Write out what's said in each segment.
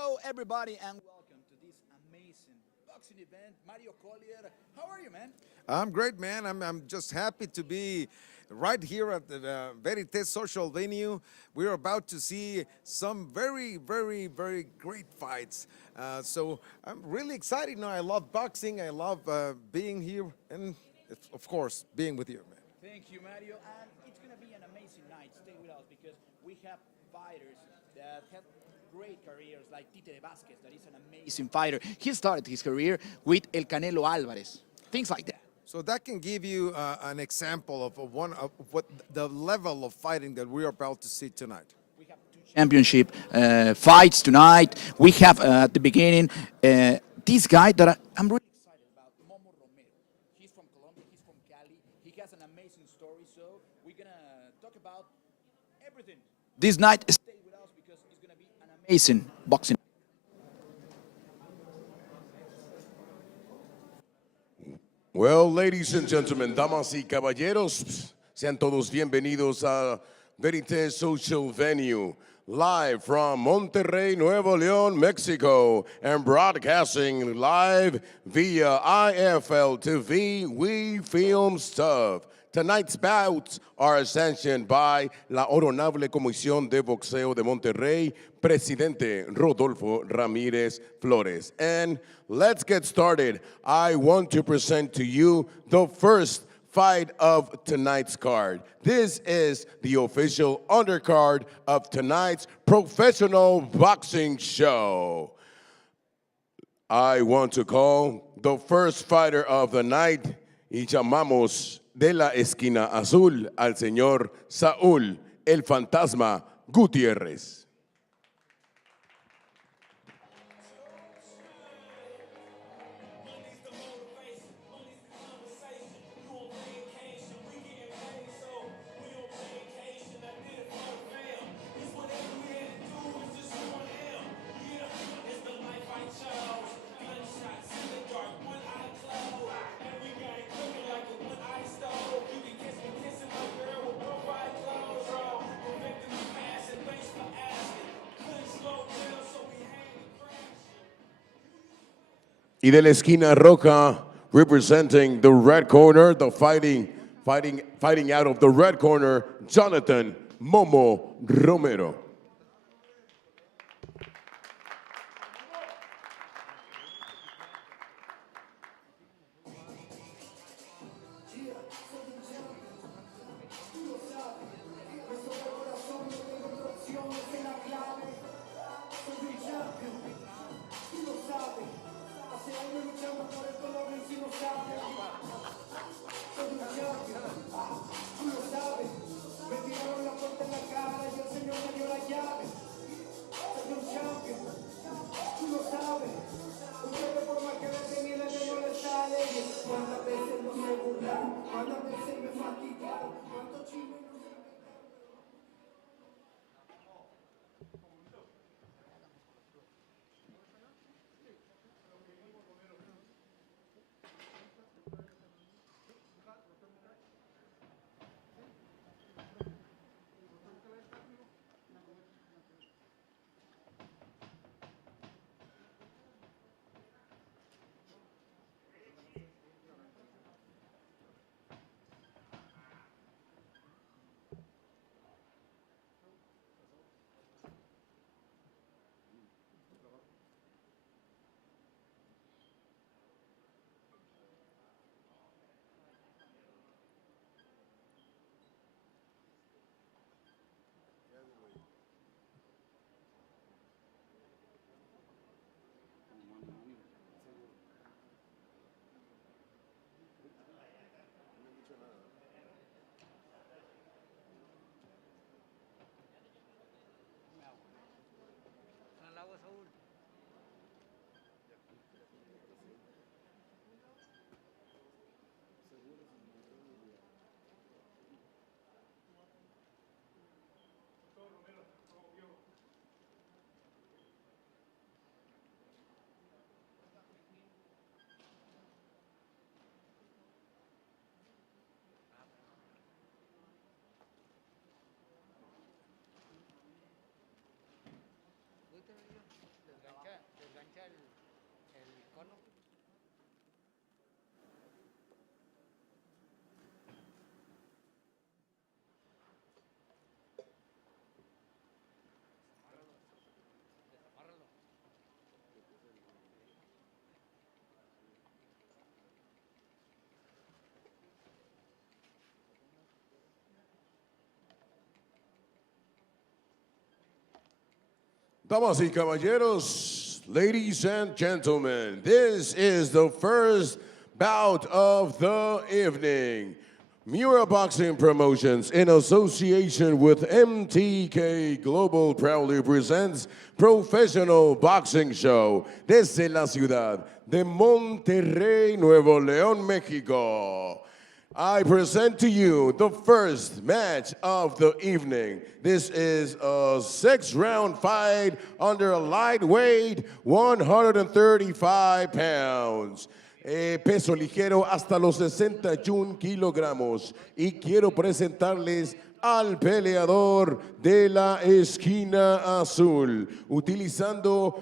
Hello, everybody, and welcome to this amazing boxing event. Mario Collier, how are you, man? I'm great, man. I'm just happy to be right here at the VAZQUEZ social venue. We're about to see some very great fights. So I'm really excited now. I love boxing. I love being here and, of course, being with you, man. Thank you, Mario. And it's going to be an amazing night. Stay with us because we have fighters that have great careers like Tite VAZQUEZ, that is an amazing fighter. He started his career with El Canelo Alvarez. Things like that. So that can give you an example of what the level of fighting that we are about to see tonight. We have two championship fights tonight. We have at the beginning this guy that I'm really excited about, Momo Romero. He's from Colombia. He's from Cali. He has an amazing story. So we're gonna talk about everything this night. Stay with us because it's gonna be an amazing boxing. Well, ladies and gentlemen, damas y caballeros, sean todos bienvenidos a VAZQUEZ Social Venue, live from Monterrey, Nuevo León, Mexico, and broadcasting live via IFL TV. We film stuff. Tonight's bouts are sanctioned by la Honorable Comisión de Boxeo de Monterrey, Presidente Rodolfo Ramírez Flores. And let's get started. I want to present to you the first fight of tonight's card. This is the official undercard of tonight's professional boxing show. I want to call the first fighter of the night, y llamamos de la esquina azul al señor Saúl, el fantasma Gutiérrez. Y de la esquina roja, representing the red corner, the fighting out of the red corner, Jonathan Momo Romero. Damas y caballeros, ladies and gentlemen, this is the first bout of the evening. MIURA Boxing Promotions, in association with MTK Global, proudly presents Professional Boxing Show desde la ciudad de Monterrey, Nuevo León, Mexico. I present to you the first match of the evening. This is a 6-round fight under a lightweight, 135 pounds. Peso ligero hasta los 61 kilogramos. Y quiero presentarles al peleador de la esquina azul, utilizando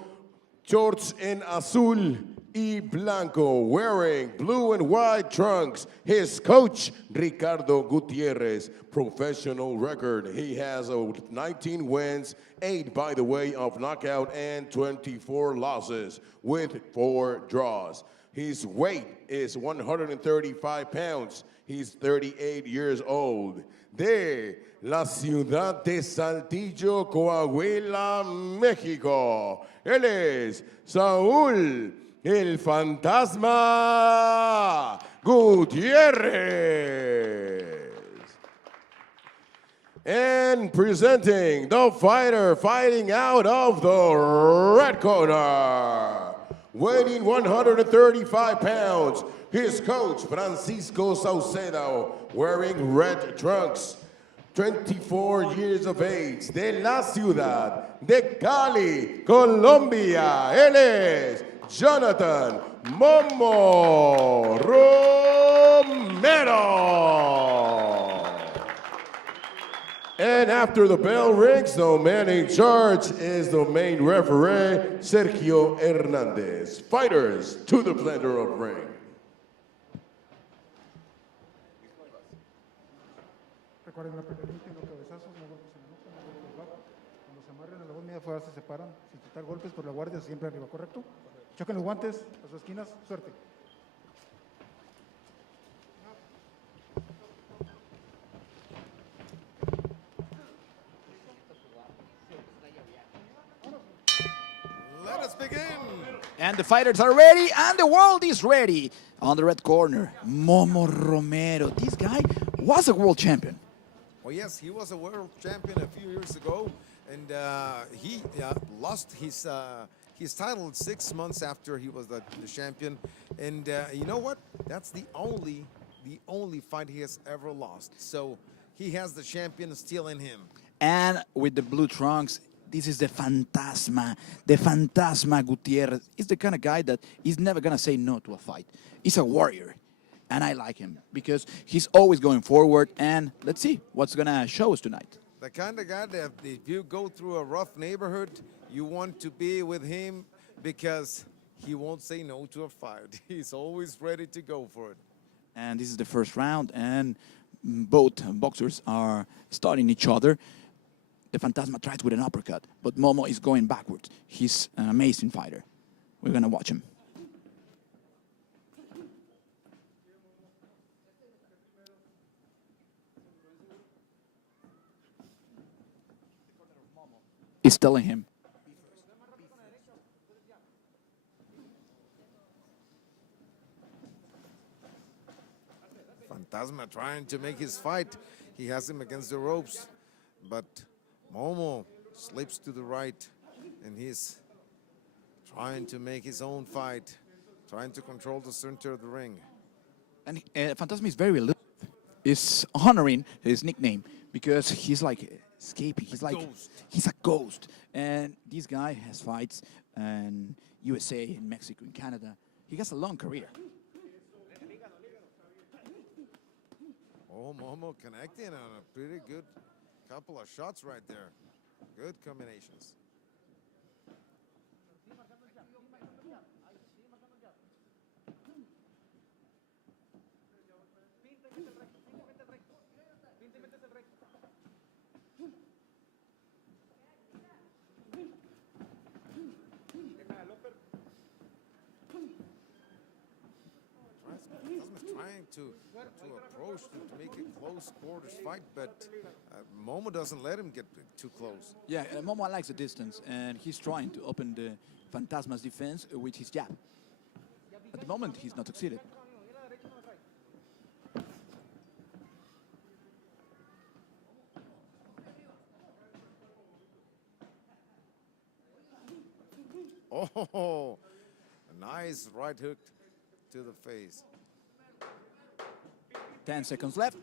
shorts en azul y blanco, wearing blue and white trunks, his coach, Ricardo Gutierrez. Professional record, he has 19 wins, 8 by the way of knockout, and 24 losses with 4 draws. His weight is 135 pounds. He's 38 years old. De la ciudad de Saltillo, Coahuila, México, él es Saúl El Fantasma Gutierrez. And presenting the fighter fighting out of the red corner, weighing 135 pounds, his coach Francisco Saucedo, wearing red trunks, 24 years of age, de la ciudad de Cali, Colombia. Él es Jonathan Momo Romero. And after the bell rings, the man in charge is the main referee, Sergio Hernandez. Fighters to the center of ring. Recuerden, no permiten los cabezazos, no golpes en la nuca, no golpes bajo. Cuando se amarren a la voz media fuera se separan, sin quitar golpes por la guardia, siempre arriba, ¿correcto? Choquen los guantes a sus esquinas, suerte. Let us begin. And the fighters are ready, and the world is ready. On the red corner, Momo Romero. This guy was a world champion. Oh yes, he was a world champion a few years ago, and he lost his title 6 months after he was the champion. And you know what? That's the only fight he has ever lost. So he has the champion still in him. And with the blue trunks, this is the Fantasma Gutierrez. He's the kind of guy that he's never gonna say no to a fight. He's a warrior, and I like him because he's always going forward. And let's see what's gonna show us tonight. The kind of guy that if you go through a rough neighborhood, you want to be with him because he won't say no to a fight. He's always ready to go for it. And this is the first round, and both boxers are starting each other. The Fantasma tries with an uppercut, but Momo is going backwards. He's an amazing fighter. We're gonna watch him. He's telling him. Fantasma trying to make his fight. He has him against the ropes, but Momo slips to the right, and he's trying to make his own fight, trying to control the center of the ring. And Fantasma is very elusive. He's honoring his nickname because he's like escaping. He's like he's a ghost. And this guy has fights in USA, in Mexico, in Canada. He has a long career. Oh, Momo connecting on a pretty good couple of shots right there. Good combinations. Fantasma's trying want to approach to make a close quarters fight, but Momo doesn't let him get too close. Yeah, Momo likes the distance, and he's trying to open the Fantasma's defense with his jab. At the moment, he's not succeeded. Oh, a nice right hook to the face. 10 seconds left.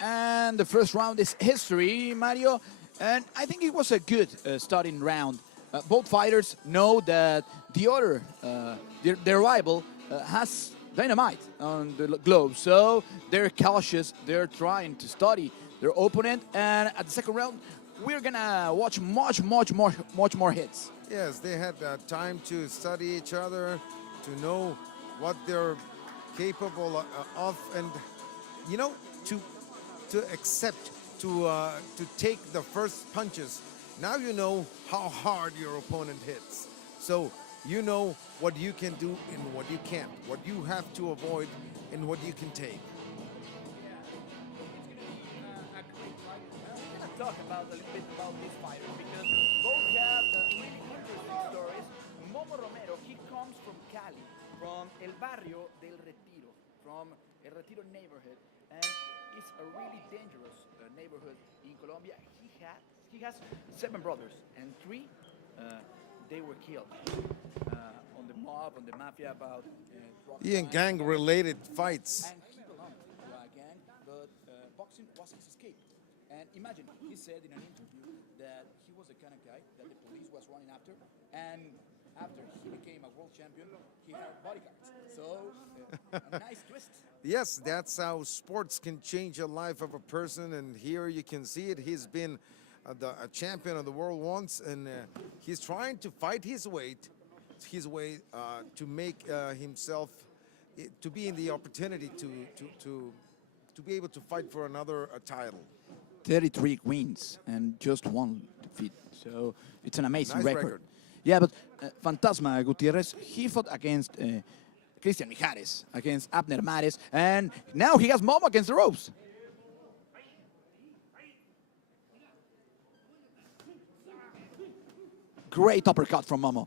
And the first round is history, Mario. And I think it was a good starting round. Both fighters know that the other, their rival, has dynamite on the globe. So they're cautious. They're trying to study their opponent. And at the second round, we're gonna watch much more hits. Yes, they had time to study each other, to know what they're capable of, and you know, to accept, to take the first punches. Now you know how hard your opponent hits. So you know what you can do and what you can't, what you have to avoid and what you can take. Talk about a little bit about this fighter because both have really interesting stories. Momo Romero, he comes from Cali, from El Barrio del Retiro, from El Retiro neighborhood, and it's a really dangerous neighborhood in Colombia. He has 7 brothers, and 3 they were killed on the mob, on the mafia about In gang-related fights. and he belonged to a gang, but boxing was his escape. And imagine, he said in an interview that he was the kind of guy that the police was running after, and after he became a world champion, he had bodyguards. So, a nice twist. Yes, that's how sports can change the life of a person, and here you can see it. He's been a champion of the world once, and he's trying to fight his way to make himself, to be in the opportunity to be able to fight for another title. 33 wins and just 1 defeat. So it's an amazing Nice record. record. Yeah, but Fantasma Gutierrez, he fought against Christian Mijares, against Abner Mares, and now he has Momo against the ropes. Great uppercut from Momo.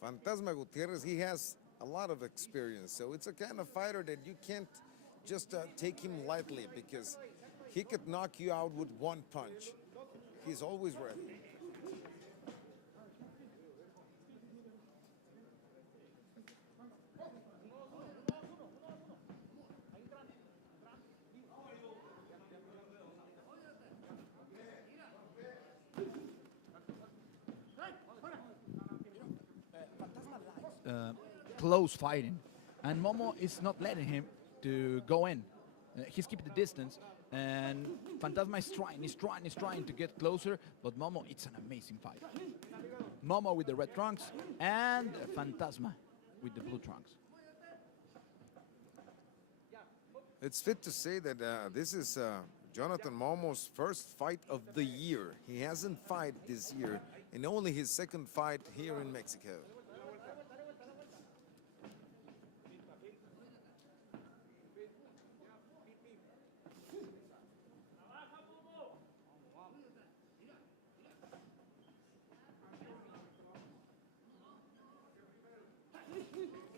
Fantasma Gutierrez, he has a lot of experience, so it's a kind of fighter that you can't just take him lightly, because he could knock you out with 1 punch. He's always ready. Close fighting, and Momo is not letting him to go in. He's keeping the distance, and Fantasma is trying to get closer, but Momo, it's an amazing fight. Momo with the red trunks, and Fantasma with the blue trunks. It's fit to say that this is Jonathan Momo's first fight of the year. He hasn't fought this year, and only his 2nd fight here in Mexico.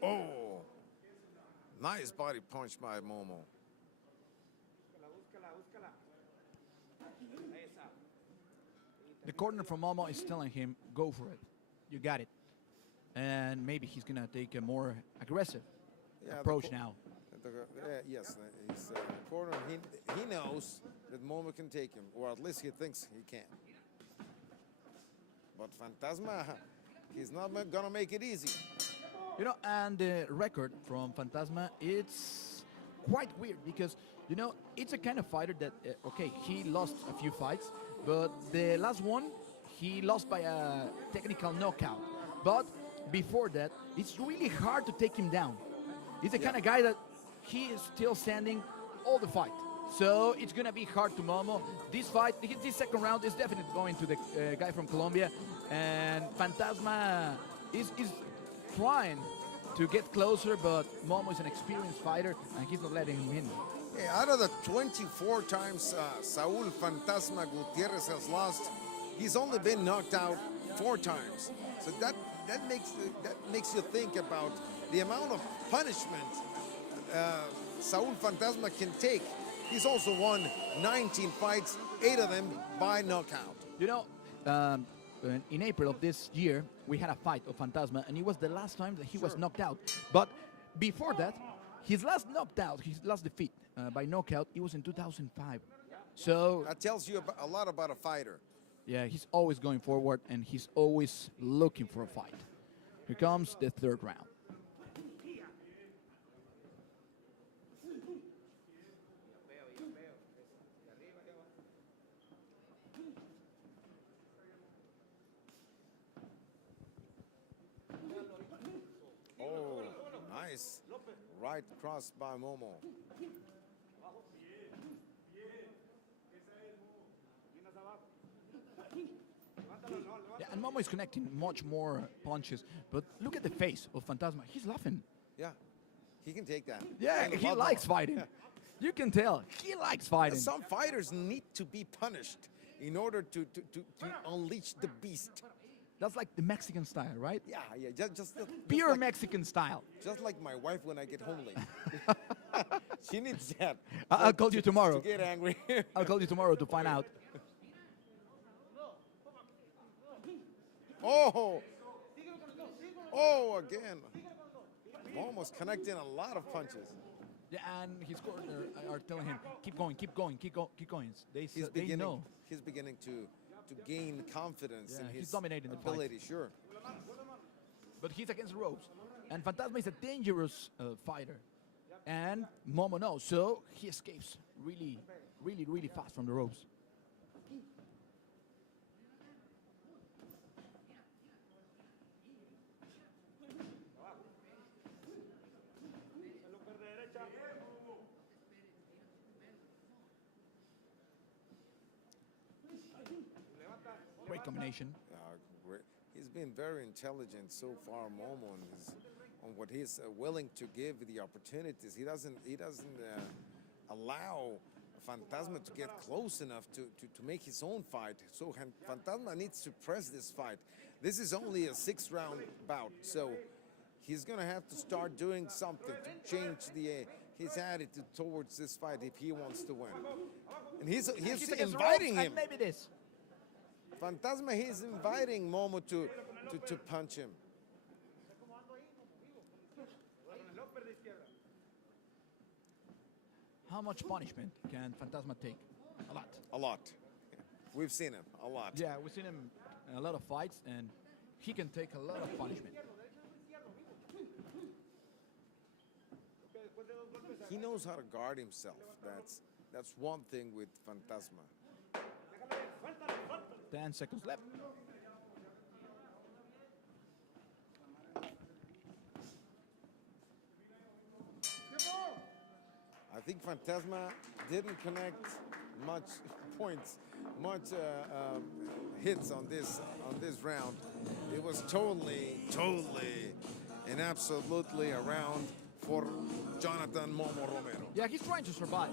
Oh, nice body punch by Momo. The corner from Momo is telling him, go for it. You got it. And maybe he's going to take a more aggressive approach now. Yes, his corner, he knows that Momo can take him, or at least he thinks he can. But Fantasma, he's not going to make it easy. You know, and the record from Fantasma, it's quite weird because, you know, it's a kind of fighter that, okay, he lost a few fights, but the last one, he lost by a technical knockout. But before that, it's really hard to take him down. He's the kind of guy that he is still standing all the fight. So it's gonna be hard to Momo. This fight, this second round is definitely going to the guy from Colombia, and Fantasma is trying to get closer, but Momo is an experienced fighter, and he's not letting him in. Hey, out of the 24 times Saul Fantasma Gutierrez has lost, he's only been knocked out 4 times. So that makes you think about the amount of punishment Saul Fantasma can take. He's also won 19 fights, 8 of them by knockout. You know, in April of this year, we had a fight of Fantasma, and it was the last time that he was knocked out. But before that, his last defeat by knockout, it was in 2005. So That tells you a lot about a fighter. yeah, he's always going forward, and he's always looking for a fight. Here comes the third round. Oh, nice. Right cross by Momo. Yeah, and Momo is connecting much more punches, but look at the face of Fantasma. He's laughing. Yeah, he can take that. Yeah, And a he lot likes more. fighting. Yeah. You can tell. He likes fighting. Some fighters need to be punished in order to unleash the beast. That's like the Mexican style, right? Yeah, just Pure like, Mexican style. just like my wife when I get home late. She needs that. I'll call you tomorrow. To get angry. I'll call you tomorrow to find out. Oh! Oh, again. Almost connecting a lot of punches. Yeah, and his corner are telling him, keep going, keep going, keep going. They know. He's beginning to gain confidence Yeah, in he's his dominating the fight. ability, sure. But he's against the ropes. And Fantasma is a dangerous fighter. And Momo knows, so he escapes really fast from the ropes. Great combination. Great. He's been very intelligent so far, Momo, on what he's willing to give the opportunities. He doesn't allow Fantasma to get close enough to make his own fight. So Fantasma needs to press this fight. This is only a 6-round bout, so he's gonna have to start doing something to change his attitude towards this fight if he wants to win. And he's He's against the inviting ropes, him. and maybe this. Fantasma, he's inviting Momo to punch him. How much punishment can Fantasma take? A lot. A lot. We've seen him a lot. Yeah, we've seen him in a lot of fights, and he can take a lot of punishment. He knows how to guard himself. That's one thing with Fantasma. 10 seconds left. I think Fantasma didn't connect much points, much hits on this round. It was totally and absolutely a round for Jonathan Momo Romero. Yeah, he's trying to survive.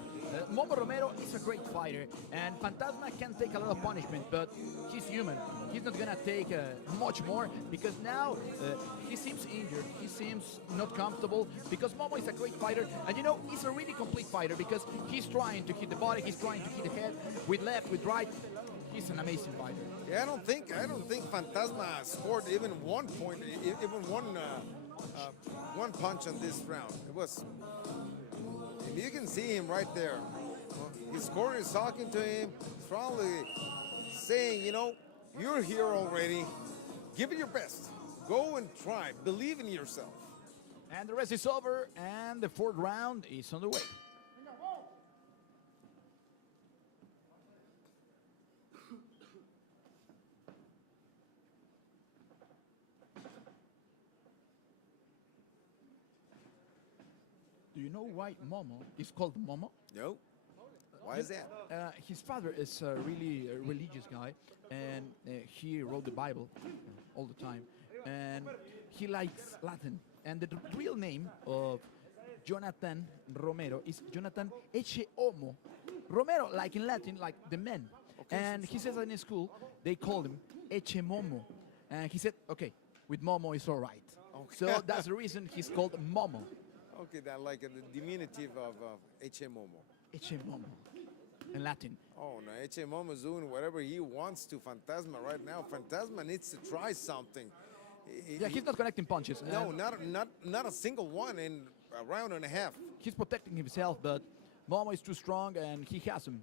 Momo Romero is a great fighter, and Fantasma can take a lot of punishment, but he's human. He's not gonna take much more, because now he seems injured. He seems not comfortable, because Momo is a great fighter, and you know, he's a really complete fighter, because he's trying to hit the body, he's trying to hit the head, with left, with right. He's an amazing fighter. Yeah, I don't think Fantasma scored even 1 point, even one punch on this round. It was, and you can see him right there. His corner is talking to him. He's probably saying, you know, you're here already. Give it your best. Go and try. Believe in yourself. And the rest is over, and the 4th round is on the way. do you know why Momo is called Momo? No? Why is that? His father is a really religious guy, and he wrote the Bible all the time, and he likes Latin. And the real name of Jonathan Romero is Jonathan Eche Homo. Romero, like in Latin, like the man. And he says that in school, they called him Eche Momo. And he said, okay, with Momo it's all right. Okay. So that's the reason he's called Momo. Okay, that like the diminutive of Eche Momo. Eche Momo in Latin. Oh no, Eche Momo is doing whatever he wants to Fantasma right now. Fantasma needs to try something. Yeah, he's not connecting punches. No, and not a single one in a round and a half. he's protecting himself, but Momo is too strong, and he has him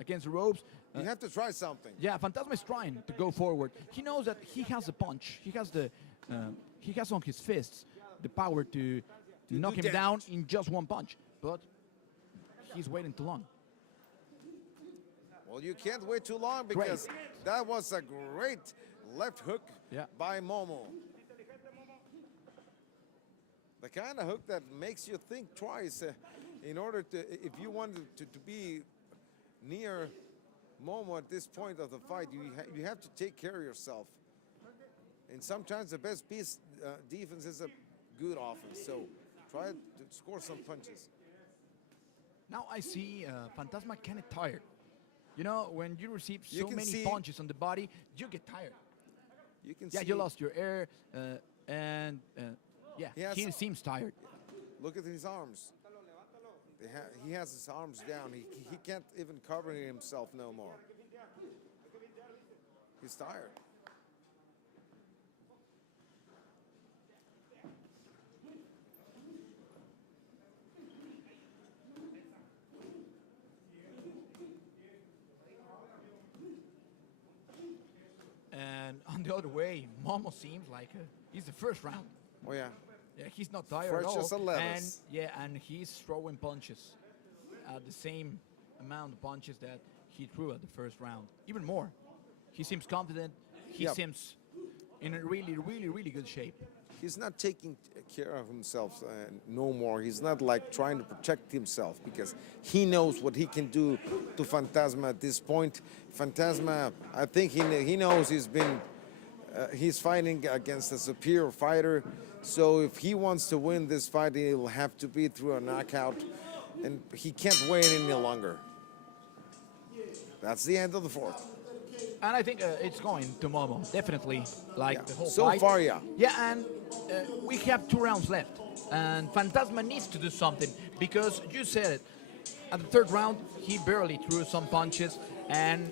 against the ropes. You have to try something. Yeah, Fantasma is trying to go forward. He knows that he has the punch. He has on his fists the power to knock him damage. down in just one punch, but he's waiting too long. Well, you can't wait too long because that was a great left hook Yeah. by Momo. The kind of hook that makes you think twice in order to, if you want to be near Momo at this point of the fight, you have to take care of yourself. And sometimes the best piece defense is a good offense. So try to score some punches. Now I see Fantasma kind of tired. You know, when you receive You so can many see- punches on the body, you get tired. You can Yeah, see. you lost your air, and yeah, He has- he seems tired. Look at his arms. He has his arms down. He can't even cover himself no more. He's tired. And on the other way, Momo seems like he's the first round. Oh yeah. Yeah, he's not tired Fresh at as a all. lettuce. And yeah, and he's throwing punches, the same amount of punches that he threw at the first round, even more. He seems confident. He Yep. seems in a really, really, really good shape. He's not taking care of himself no more. He's not like trying to protect himself because he knows what he can do to Fantasma at this point. Fantasma, I think he knows he's fighting against a superior fighter. So if he wants to win this fight, he'll have to be through a knockout, and he can't wait any longer. That's the end of the fourth. And I think it's going to Momo, definitely, like Yeah. the whole So fight. far, yeah. Yeah, and we have 2 rounds left. And Fantasma needs to do something, because you said it. At the third round, he barely threw some punches, and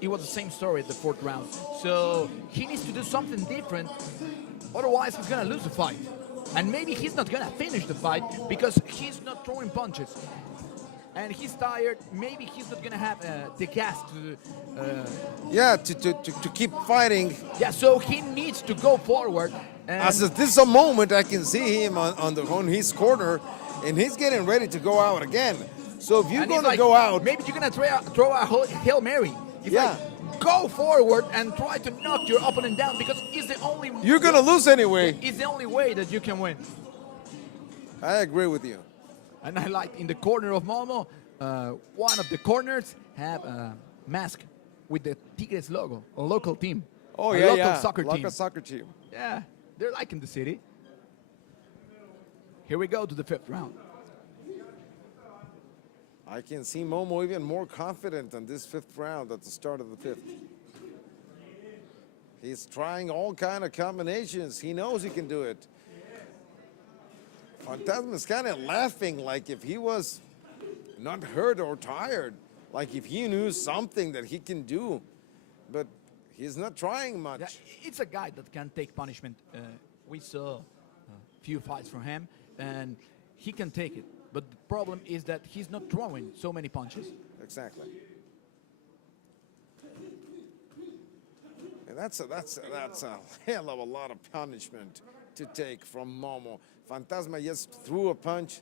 it was the same story at the fourth round. So he needs to do something different, otherwise he's gonna lose the fight. And maybe he's not gonna finish the fight because he's not throwing punches. And he's tired. Maybe he's not gonna have the gas to. Yeah, to keep fighting. Yeah, so he needs to go forward. And As if this is a moment, I can see him on his corner, and he's getting ready to go out again. So if you're and he's going to like, go out, maybe you're gonna throw a Hail Mary. He's Yeah. like, go forward and try to knock your opponent down, because it's the only. you're going to lose anyway. It's the only way that you can win. I agree with you. And I like in the corner of Momo, one of the corners have a mask with the Tigres logo, a local team. Oh, a yeah, local yeah. soccer Local team. soccer team. Yeah, they're liking the city. Here we go to the 5th round. I can see Momo even more confident in this 5th round at the start of the 5th. He's trying all kind of combinations. He knows he can do it. Fantasma's kind of laughing like if he was not hurt or tired, like if he knew something that he can do, but he's not trying much. Yeah, it's a guy that can take punishment. We saw a few fights from him, and he can take it. But the problem is that he's not throwing so many punches. Exactly. And that's a hell of a lot of punishment to take from Momo. Fantasma just threw a punch.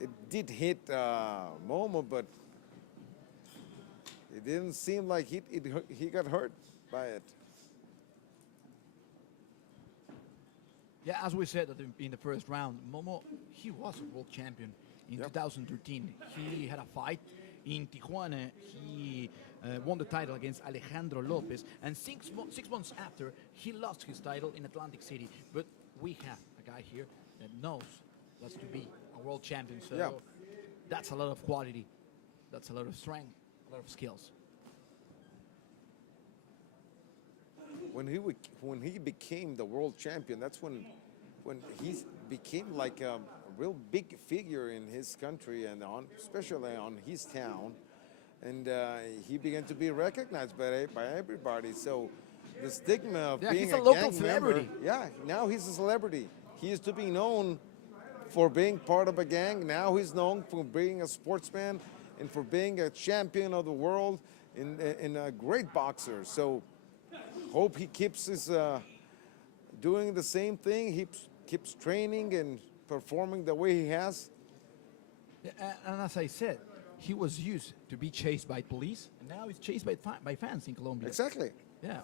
It did hit Momo, but it didn't seem like he got hurt by it. Yeah, as we said in the first round, Momo, he was a world champion in 2013. He had a fight in Tijuana. He won the title against Alejandro Lopez, and 6 months after, he lost his title in Atlantic City. But we have a guy here that knows what's to be a world champion. So that's a lot of quality. That's a lot of strength, a lot of skills. When he became the world champion, that's when he became like a real big figure in his country and especially on his town, and he began to be recognized by everybody. So the stigma of being he's a a local gang celebrity. member, now he's a celebrity. He used to be known for being part of a gang. Now he's known for being a sportsman and for being a champion of the world and a great boxer. So hope he keeps his doing the same thing. He keeps training and performing the way he has. Yeah, and as I said, he was used to be chased by police, and now he's chased by fans in Colombia. Exactly. Yeah.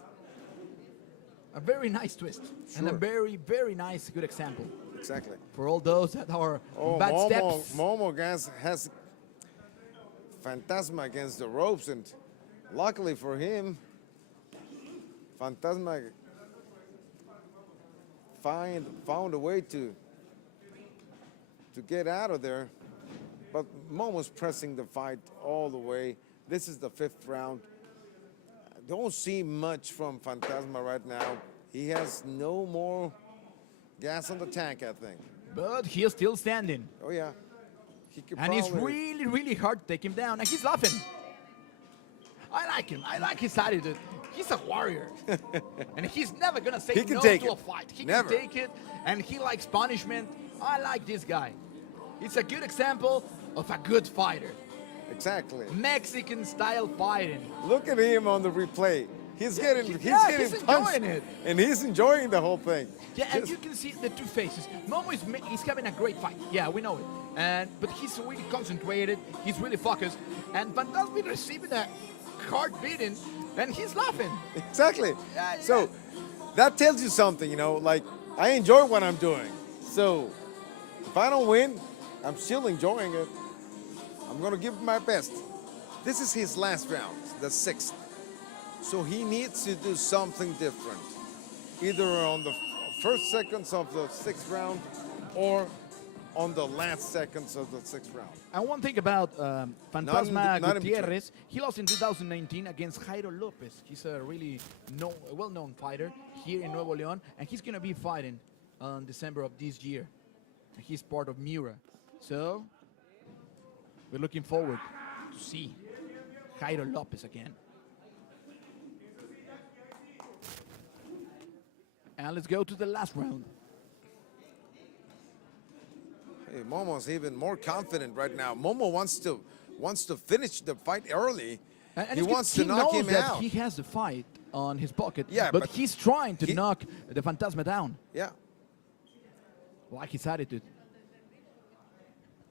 A very nice twist, and a Sure. very, very nice, good example Exactly. for all those that are bad Momo, steps. Momo has Fantasma against the ropes, and luckily for him, Fantasma found a way to get out of there, but Momo's pressing the fight all the way. This is the 5th round. Don't see much from Fantasma right now. He has no more gas on the tank, I think. But he's still standing. Oh yeah, he could And it's probably- really, really hard to take him down. And he's laughing. I like him. I like his attitude. He's a warrior. And he's never going to say He can no take to a it. fight. He Never. can take it. And he likes punishment. I like this guy. It's a good example of a good fighter. Exactly. Mexican style fighting. Look at him on the replay. He's getting he's punched, enjoying it. and he's enjoying the whole thing. Yeah, and Just- you can see the two faces. Momo is having a great fight. Yeah, we know it. But he's really concentrated. He's really focused. And Fantasma is receiving a hard beating, and he's laughing. Exactly. Yeah, So that tells you something, like I enjoy what I'm doing. So if I don't win, I'm still enjoying it. I'm gonna give it my best. This is his last round, the 6th. So he needs to do something different, either on the first seconds of the 6th round or on the last seconds of the 6th round. And one thing about Fantasma not in between. Gutierrez, he lost in 2019 against Jairo Lopez. He's a really well-known fighter here in Nuevo León, and he's going to be fighting on December of this year. He's part of MIURA. So we're looking forward to see Jairo Lopez again. And let's go to the last round. Hey, Momo's even more confident right now. Momo wants to finish the fight early. And he wants to knock knows him that out. he has the fight on his pocket, Yeah, but but he's trying to he- knock the Fantasma down. Yeah. Like his attitude.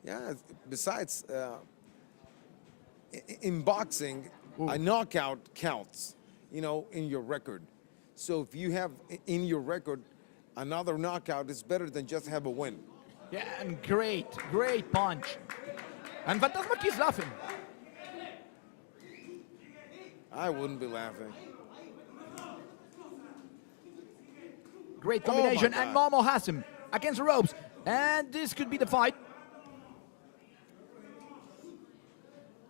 Yeah. Besides, in boxing, a knockout counts, in your record. So if you have in your record another knockout, it's better than just have a win. Yeah, and great punch. And Fantasma keeps laughing. I wouldn't be laughing. Great Oh my combination, and God. Momo has him against the ropes. And this could be the fight.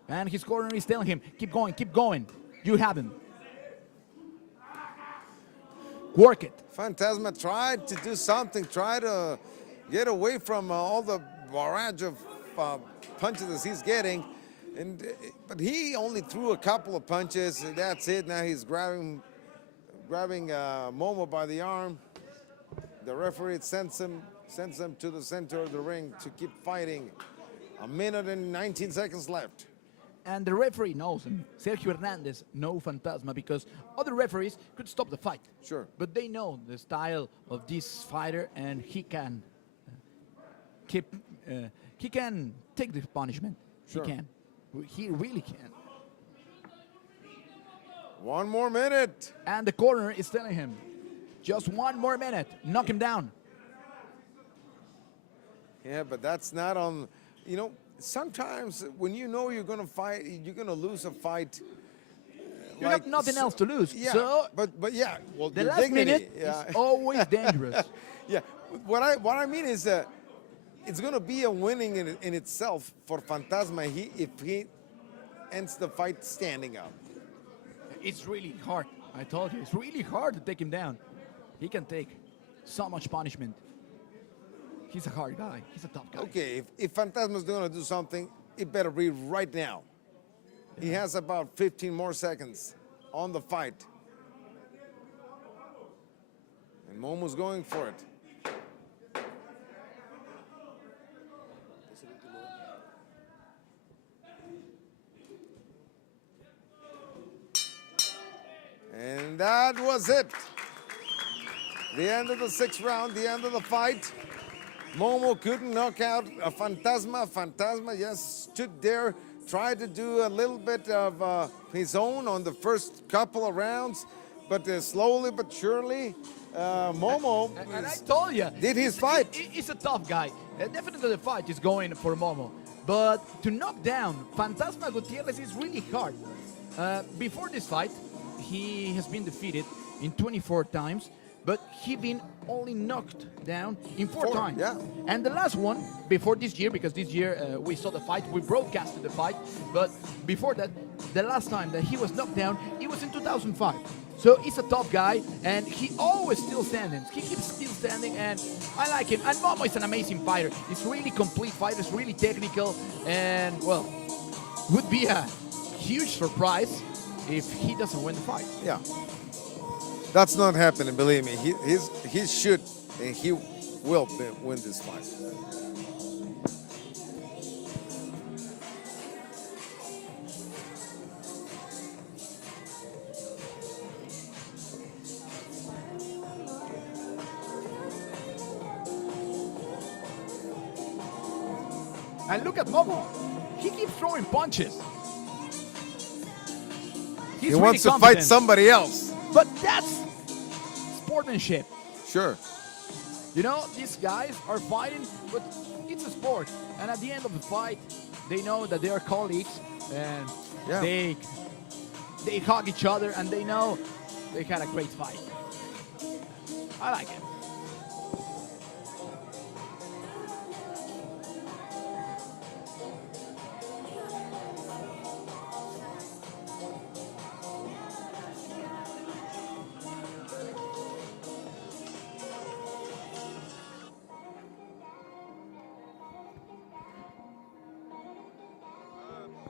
And his corner is telling him, keep going. You have him. Work it. Fantasma tried to do something, try to get away from all the barrage of punches that he's getting, but he only threw a couple of punches, and that's it. Now he's grabbing Momo by the arm. The referee sends him to the center of the ring to keep fighting. 1 minute and 19 seconds left. And the referee knows him. Sergio Hernandez knows Fantasma because other referees could stop the fight. Sure. But they know the style of this fighter, and he can he can take the punishment. Sure. He can. He really can. 1 more minute. And the corner is telling him, just 1 more minute. Knock him down. Yeah, but that's not on, you know, sometimes when you know you're going to fight, you're going to lose a fight. You have nothing else to lose. Yeah, So but yeah, well, the your last dignity, minute yeah. is always dangerous. Yeah, what I mean is that it's going to be a winning in itself for Fantasma if he ends the fight standing up. It's really hard. I told you, it's really hard to take him down. He can take so much punishment. He's a hard guy. He's a tough guy. Okay, if Fantasma's going to do something, it better be right now. He has about 15 more seconds on the fight. And Momo's going for it. And that was it. The end of the 6th round, the end of the fight. Momo couldn't knock out a Fantasma. Fantasma just stood there, tried to do a little bit of his own on the first couple of rounds, but slowly but surely, Momo And I told you, did his fight. He's a tough guy. Definitely the fight is going for Momo. But to knock down Fantasma Gutierrez is really hard. Before this fight, he has been defeated in 24 times, but he been only knocked down in 4 times. Yeah. And the last one before this year, because this year we saw the fight, we broadcasted the fight, but before that, the last time that he was knocked down, it was in 2005. So he's a tough guy, and he always still standing. He keeps still standing, and I like him. And Momo is an amazing fighter. He's really complete fighter, he's really technical, and well, would be a huge surprise if he doesn't win the fight. Yeah. That's not happening, believe me. He should, and he will win this fight. And look at Momo. He keeps throwing punches. He's He really wants to fight confident. somebody else. But that's sportsmanship. Sure. You know, these guys are fighting, but it's a sport. And at the end of the fight, they know that they are colleagues, and Yeah. they hug each other, and they know they had a great fight. I like it.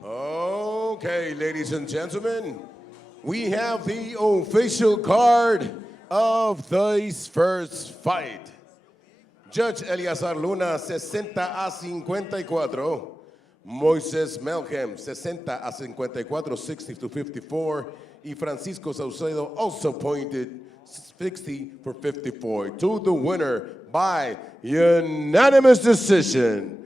Okay, ladies and gentlemen, we have the official card of this first fight. Judge Eliazar Luna, 60-54. Moises Melhem, 60-54, 60-54. Y Francisco Saucedo also pointed 60-54 to the winner by unanimous decision.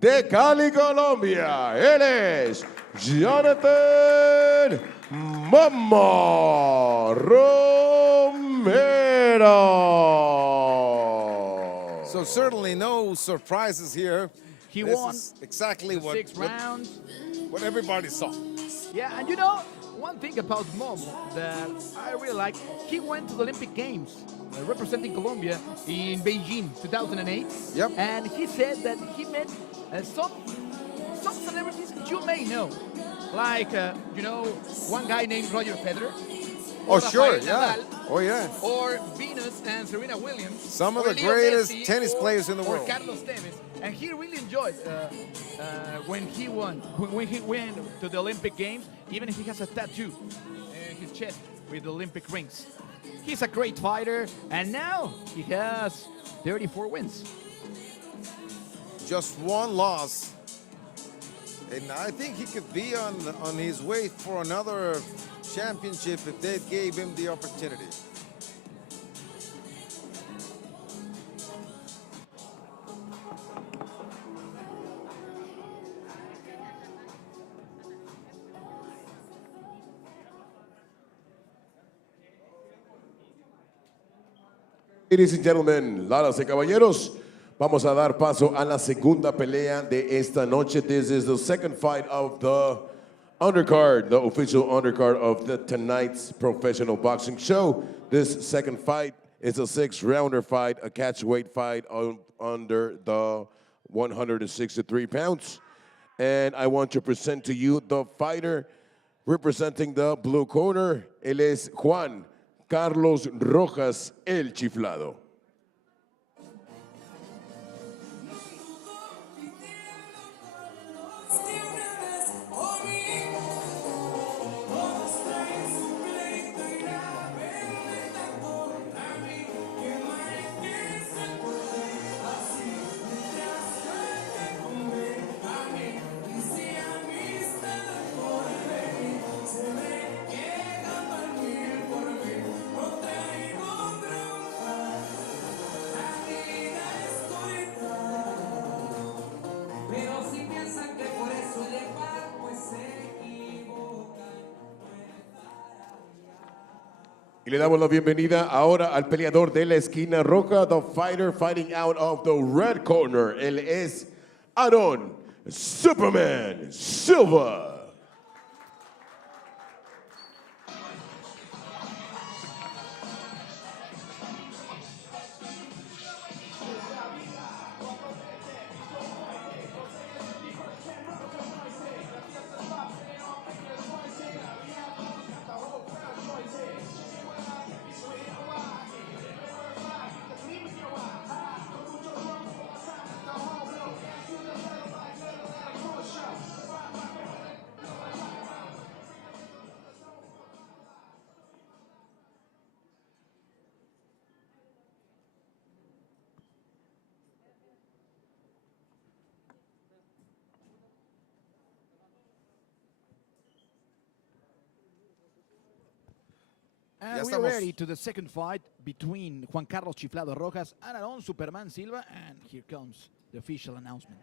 De Cali, Colombia, él es Jonathan Momo Romero. So certainly no surprises here. He This won is exactly the 6 rounds. what everybody saw. Yeah, and you know, one thing about Momo that I really like, he went to the Olympic Games representing Colombia in Beijing 2008. Yep. And he said that he met some celebrities you may know. Like, you know, one guy named Roger Federer. Oh, or sure, Rafael yeah. Nadal, Oh, yeah. or Venus and Serena Williams. Some of or the Leo greatest Messi, tennis players in the or world. Carlos Tevez. And he really enjoyed when he went to the Olympic Games, even if he has a tattoo in his chest with the Olympic rings. He's a great fighter, and now he has 34 wins. Just one loss. And I think he could be on his way for another championship if they gave him the opportunity. Ladies and gentlemen, damas y caballeros, Vamos a dar paso a la segunda pelea de esta noche. This is the second fight of the undercard, the official undercard of tonight's professional boxing show. This second fight is a 6-rounder fight, a catchweight fight under the 163 pounds. And I want to present to you the fighter representing the blue corner. Él es Juan Carlos Rojas, el chiflado. Y le damos la bienvenida ahora al peleador de la esquina roja, the fighter fighting out of the red corner. Él es Aaron Superman Silva. And we're ready to the second fight between Juan Carlos Chiflado Rojas and Aaron Superman Silva. And here comes the official announcement.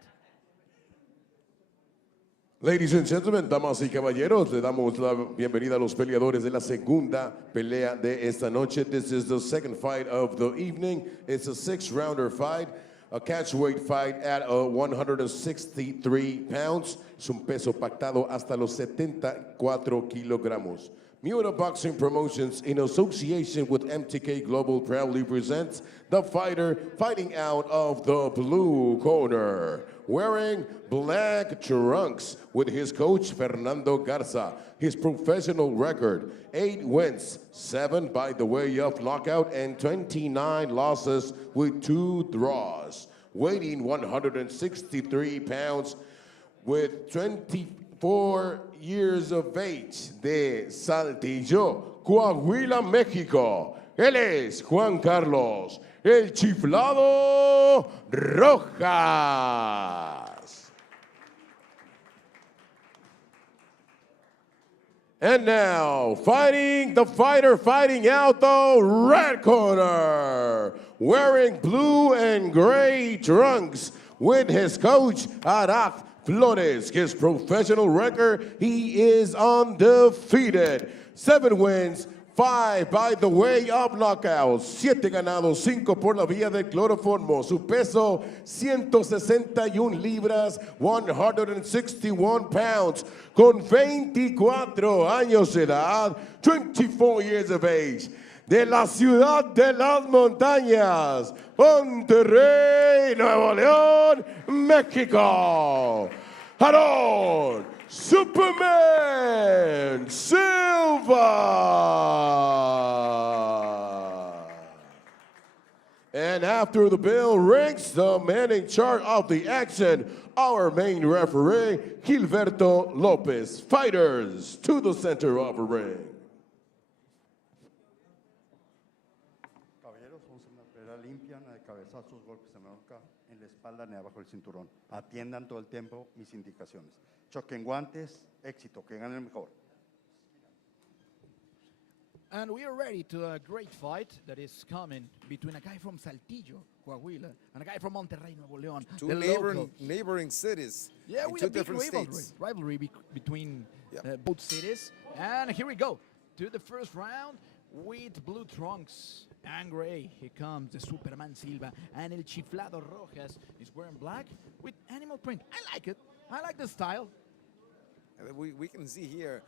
Ladies and gentlemen, damas y caballeros, le damos la bienvenida a los peleadores de la segunda pelea de esta noche. This is the second fight of the evening. It's a 6-rounder fight, a catchweight fight at 163 pounds. Es un peso pactado hasta los 74 kilogramos. MIURA Boxing Promotions, in association with MTK Global, proudly presents the fighter fighting out of the blue corner, wearing black trunks with his coach Fernando Garza. His professional record: 8 wins, 7 by the way of knockout, and 29 losses with 2 draws. Weighing 163 pounds with 24 years of age, de Saltillo, Coahuila, México. Él es Juan Carlos, el chiflado Rojas. And now, fighting the fighter fighting out the red corner, wearing blue and gray trunks with his coach, Araf Flores. His professional record, he is undefeated. 7 wins, 5 by the way of knockouts, 7 ganados, 5 por la vía del cloroformo. Su peso, 161 libras, 161 pounds. Con 24 años de edad, 24 years of age. De la ciudad de las montañas, Monterrey, Nuevo León, México. Aaron Superman Silva. And after the bell rings, the man in charge of the action, our main referee, Gilberto Lopez. Fighters to the center of the ring. Limpia, nada de cabezazos, golpes en la nuca, en la espalda ni abajo del cinturón. Atiendan todo el tiempo mis indicaciones. Choquen guantes, éxito, que gane el mejor. And we are ready to a great fight that is coming between a guy from Saltillo, Coahuila, and a guy from Monterrey, Nuevo León. Two neighboring cities. Yeah, in with two a big different rivalry, states. between Yep. both cities. And here we go to the first round with blue trunks. And gray, here comes the Superman Silva. And El Chiflado Rojas is wearing black with animal print. I like it. I like the style. And we can see here.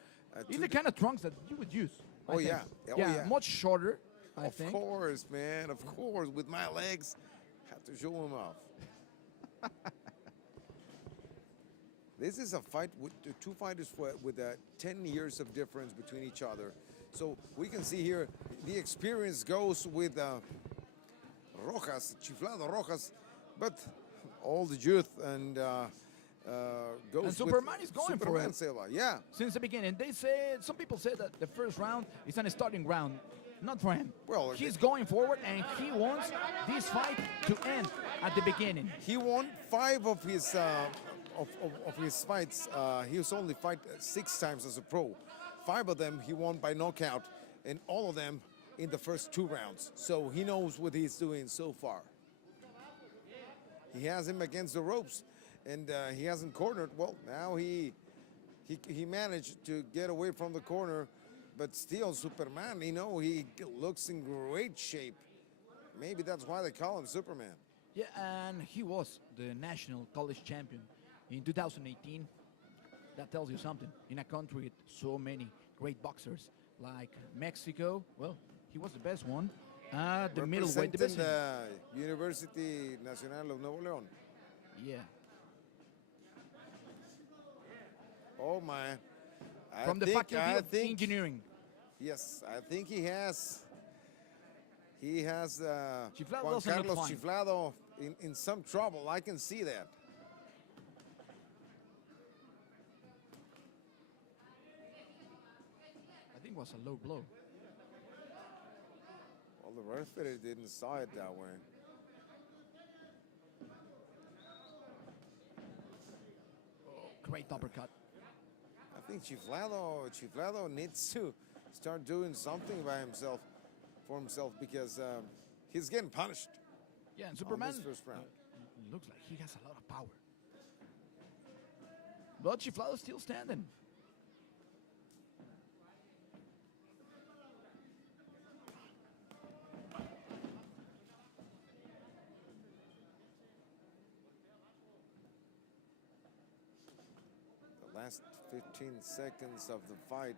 It's the kind of trunks that you would use. I Oh, think. yeah. Oh, yeah. yeah. Much shorter, I think. Of course, man. Of course. With my legs, have to show them off. This is a fight with the two fighters with 10 years of difference between each other. So we can see here the experience goes with Rojas, Chiflado Rojas, but all the youth and goes And Superman with is going Superman for it. Silva. Yeah. Since the beginning, some people say that the first round is a starting round. Not for him. Well, he's going forward and he wants this fight to end at the beginning. He won 5 of his fights. He was only fight 6 times as a pro. 5 of them he won by knockout, and all of them in the first 2 rounds. So he knows what he's doing so far. He has him against the ropes, and he hasn't cornered. Well, now he managed to get away from the corner, but still Superman, he looks in great shape. Maybe that's why they call him Superman. Yeah, and he was the national college champion in 2018. That tells you something. In a country with so many great boxers like Mexico, well, he was the best one at the middleweight division. The University Nacional of Nuevo León. Yeah. Oh my! From the faculty of engineering. Yes, I think he has. He has Chiflado Juan doesn't look Carlos fine. Chiflado in some trouble. I can see that. I think it was a low blow. Well, the referee didn't saw it that way. Great uppercut. I think Chiflado needs to start doing something by himself, for himself, because he's getting punished. Yeah, and Superman this first round. looks like he has a lot of power. But Chiflado's still standing. The last 15 seconds of the fight,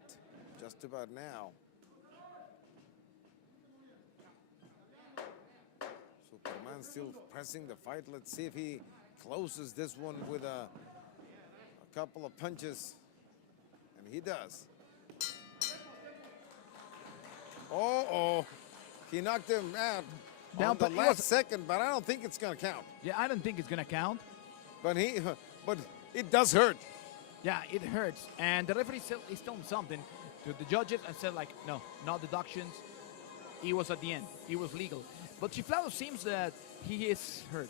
just about now. Superman still pressing the fight. Let's see if he closes this one with a couple of punches. And he does. Oh, he knocked him out Now, on the but it last was- second, but I don't think it's gonna count. Yeah, I don't think it's gonna count. But it does hurt. Yeah, it hurts. And the referee is telling something to the judges and said like, no deductions. He was at the end. He was legal. But Chiflado seems that he is hurt.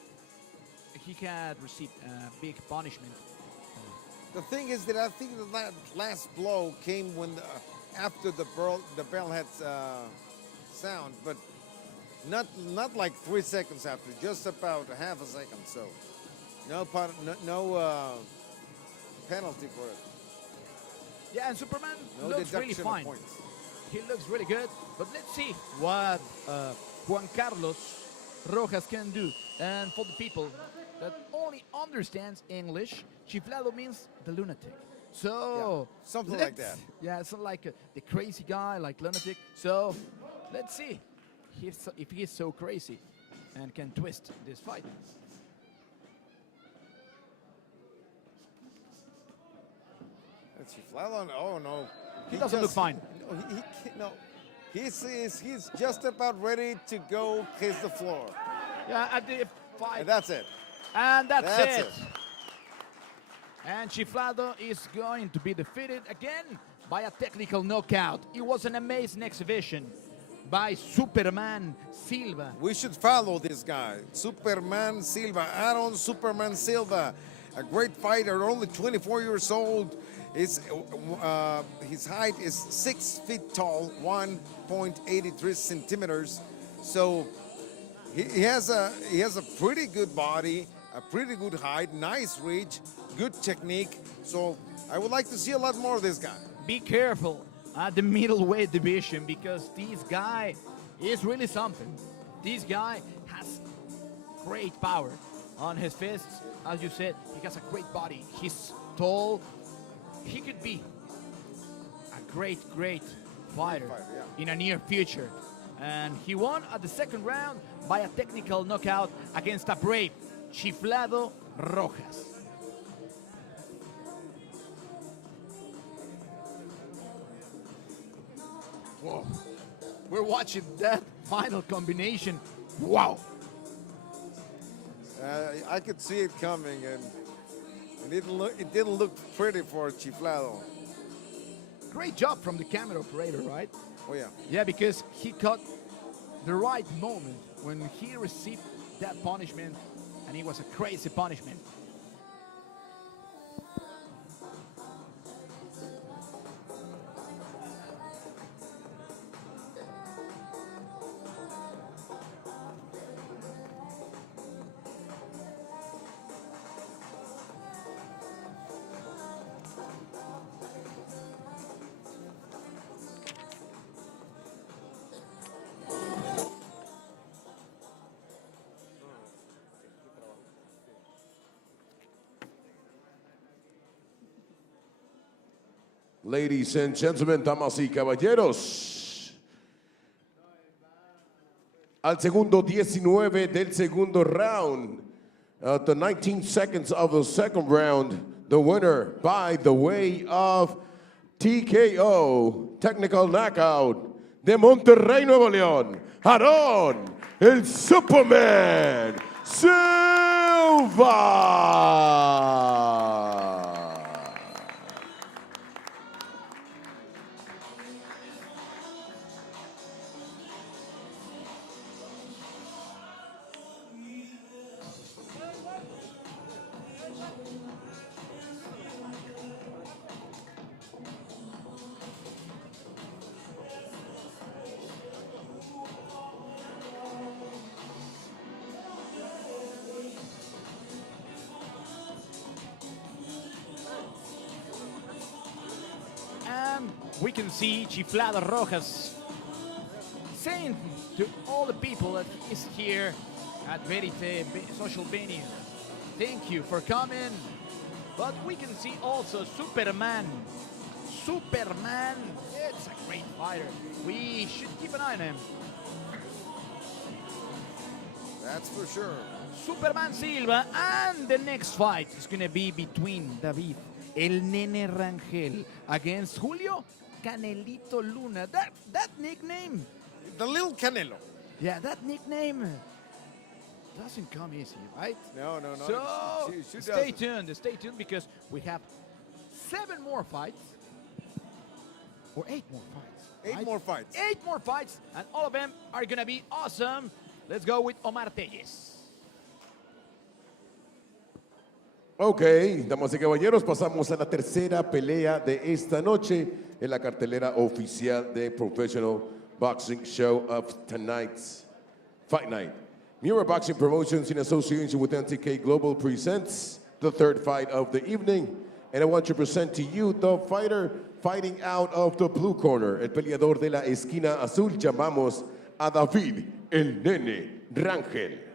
He had received a big punishment. The thing is that I think that last blow came when after the bell had sound, but not like 3 seconds after, just about a half a second. So no penalty for it. Yeah, and Superman No looks really deduction fine. of points. He looks really good. But let's see what Juan Carlos Rojas can do. And for the people that only understands English, Chiflado means the lunatic. So Yeah, something like that. Yeah, it's like the crazy guy, like lunatic. So let's see if he is so crazy and can twist this fight. It's Chiflado. Oh no, He doesn't look fine. No, he's just about ready to go kiss the floor, Yeah, at the fight. and that's it. And that's That's it. it. And Chiflado is going to be defeated again by a technical knockout. It was an amazing exhibition by Superman Silva. We should follow this guy, Superman Silva, Aaron Superman Silva, a great fighter, only 24 years old. His height is 6 feet tall, 1.83 centimeters. So he has a pretty good body, a pretty good height, nice reach, good technique. So I would like to see a lot more of this guy. Be careful at the middleweight division because this guy is really something. This guy has great power on his fists. As you said, he has a great body. He's tall. He could be a great fighter in a near future. And he won at the second round by a technical knockout against a brave Chiflado Rojas. Whoa. We're watching that final combination. Wow. I could see it coming, and it didn't look pretty for Chiflado. Great job from the camera operator, right? Oh yeah. Yeah, because he caught the right moment when he received that punishment, and it was a crazy punishment. Ladies and gentlemen, damas y caballeros, al segundo 19 del segundo round, the 19 seconds of the second round, the winner by the way of TKO, technical knockout, de Monterrey, Nuevo León, Aarón, el Superman Silva. We can see Chiflado Rojas saying to all the people that is here at Verite Social Venue, thank you for coming. But we can see also Superman. Superman, it's a great fighter. We should keep an eye on him. That's for sure. Superman Silva, and the next fight is going to be between David El Nene Rangel against Julio Canelito Luna. That nickname. The little Canelo. Yeah, that nickname doesn't come easy, right? No. So She stay doesn't. tuned because we have 7 more fights. Or 8 more fights. Eight right? more fights. 8 more fights, and all of them are gonna be awesome. Let's go with Omar Telles. Ok, damas y caballeros, pasamos a la tercera pelea de esta noche en la cartelera oficial de Professional Boxing Show of tonight's Fight Night. MIURA Boxing Promotions in association with MTK Global presents the third fight of the evening. And I want to present to you the fighter fighting out of the blue corner. El peleador de la esquina azul, llamamos a David El Nene Rangel.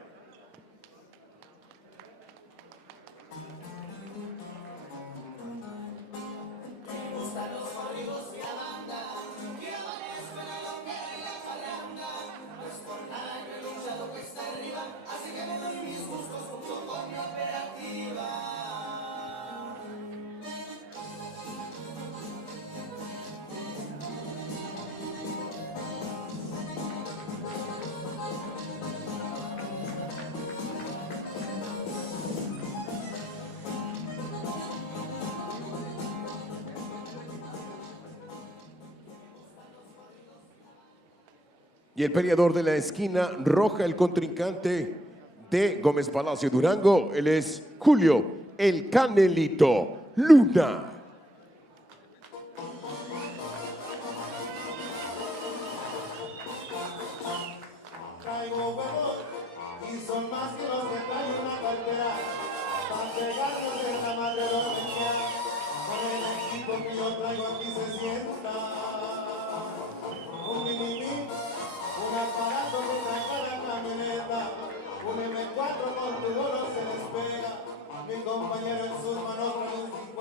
Y el peleador de la esquina roja, el contrincante de Gómez Palacio Durango, él es Julio El Canelito Luna. Traigo huevos y son más que los que trae una cartera. Para pegarnos en la madre de los niños, con el equipo que yo traigo aquí se sienta. Un mini un aparato que saca la camioneta. Un M4 con tu bolo se despega. Mi compañero en sus manos trae un 50.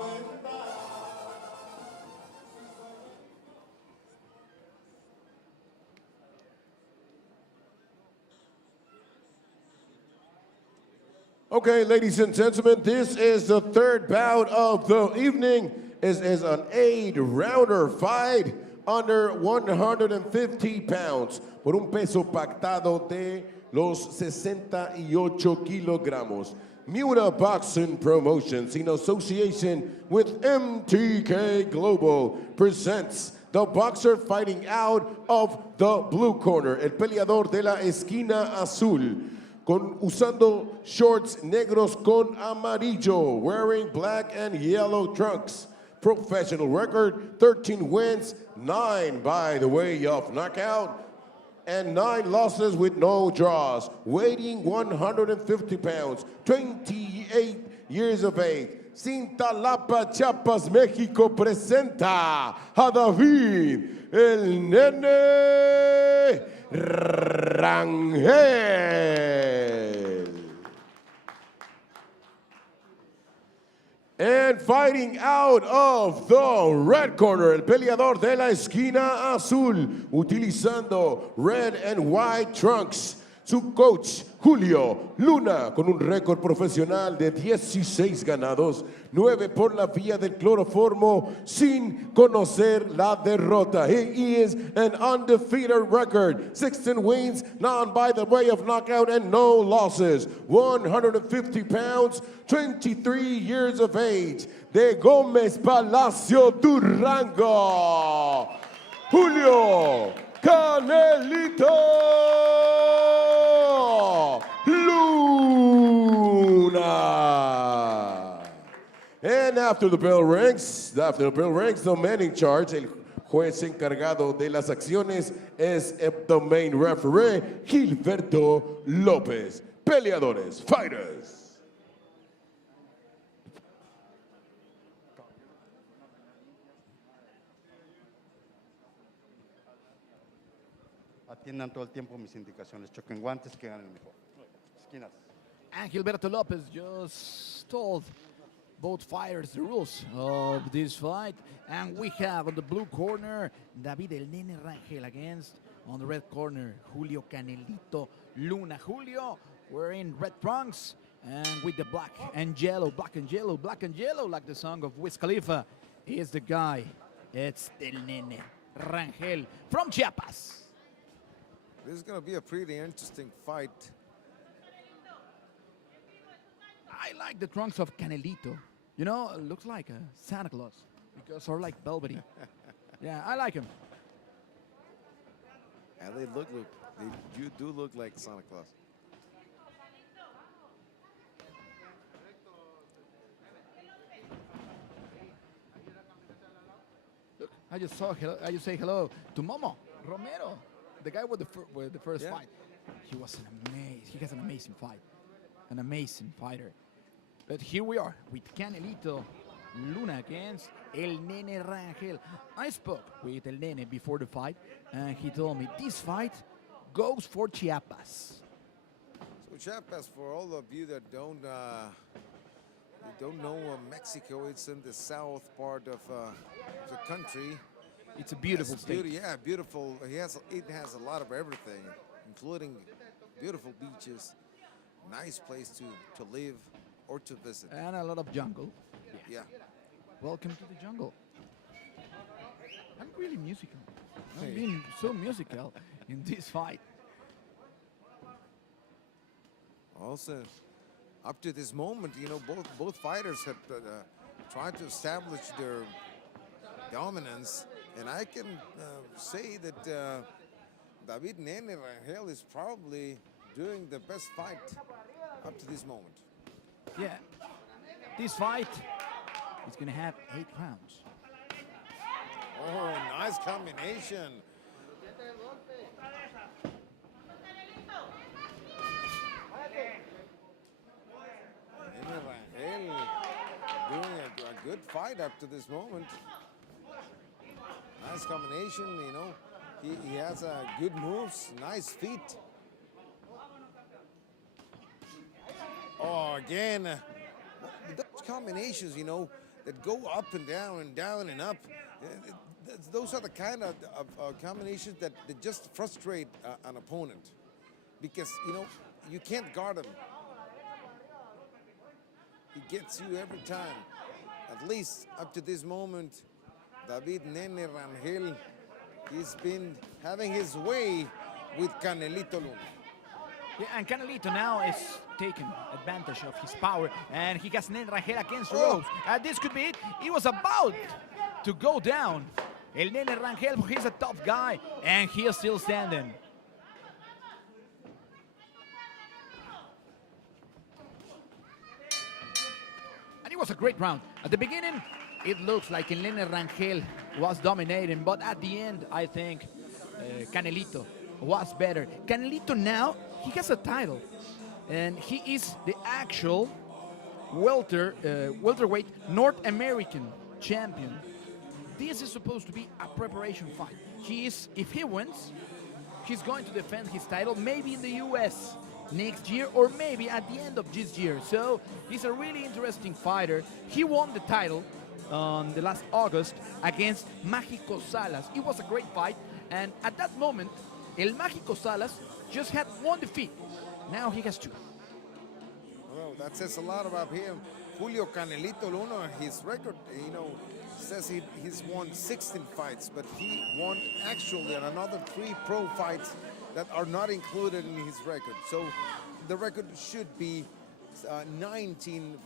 Okay, ladies and gentlemen, this is the third bout of the evening. It is an 8-rounder fight under 150 pounds por un peso pactado de los 68 kilogramos. MIURA Boxing Promotions, in association with MTK Global, presents the boxer fighting out of the blue corner, el peleador de la esquina azul, usando shorts negros con amarillo, wearing black and yellow trunks. Professional record, 13 wins, 9 by the way of knockout, and 9 losses with no draws. Weighing 150 pounds, 28 years of age. Cintalapa, Chiapas, México presenta a David, el Nene Rangel. And fighting out of the red corner, el peleador de la esquina azul, utilizando red and white trunks, su coach Julio Luna, con un récord profesional de 16 ganados, 9 por la vía del cloroformo, sin conocer la derrota. He is an undefeated record, 16 wins, 9 by the way of knockout, and no losses. 150 pounds, 23 years of age, de Gómez Palacio, Durango, Julio Canelito Luna. And after the bell rings, the man in charge, el juez encargado de las acciones, es the main referee, Gilberto López. Peleadores, fighters. Atiendan todo el tiempo mis indicaciones. Choquen guantes, que ganen mejor. Esquinas. And Gilberto Lopez just told both fighters the rules of this fight. And we have on the blue corner, David El Nene Rangel against, on the red corner, Julio Canelito Luna. Julio wearing red trunks and with the black and yellow, like the song of Wiz Khalifa. He is the guy. It's El Nene Rangel from Chiapas. This is going to be a pretty interesting fight. I like the trunks of Canelito. You know, it looks like a Santa Claus because they're like velvety. Yeah, I like him. And you do look like Santa Claus. Look, I just say hello to Momo Romero, the guy with the first fight. He has an amazing fight, an amazing fighter. But here we are with Canelito Luna against El Nene Rangel. I spoke with El Nene before the fight, and he told me this fight goes for Chiapas. So Chiapas, for all of you that don't know Mexico, it's in the south part of the country. It's a beautiful state. Yeah, beautiful. It has a lot of everything, including beautiful beaches, nice place to live or to visit. And a lot of jungle. Yeah. Welcome to the jungle. I'm really musical. I'm being so musical in this fight. Also, up to this moment, you know, both fighters have tried to establish their dominance, and I can say that David Nene Rangel is probably doing the best fight up to this moment. Yeah, this fight is going to have 8 rounds. Oh, nice combination. Nene Rangel doing a good fight up to this moment. Nice combination, you know. He has good moves, nice feet. Oh, again, those combinations, you know, that go up and down and up. Those are the kind of combinations that just frustrate an opponent because, you know, you can't guard him. He gets you every time. At least up to this moment, David Nene Rangel, he's been having his way with Canelito Luna. Yeah, and Canelito now is taking advantage of his power, and he has Nene Rangel against the Oh. ropes. This could be it. He was about to go down. El Nene Rangel, he's a tough guy, and he is still standing. And it was a great round. At the beginning, it looks like El Nene Rangel was dominating, but at the end, I think Canelito was better. Canelito now, he has a title, and he is the actual welterweight North American champion. This is supposed to be a preparation fight. If he wins, he's going to defend his title maybe in the US next year or maybe at the end of this year. So he's a really interesting fighter. He won the title on the last August against Mágico Salas. It was a great fight, and at that moment, El Mágico Salas just had one defeat. Now he has two. Well, that says a lot about him. Julio Canelito Luna, his record, you know, says he's won 16 fights, but he won actually another 3 pro fights that are not included in his record. So the record should be 19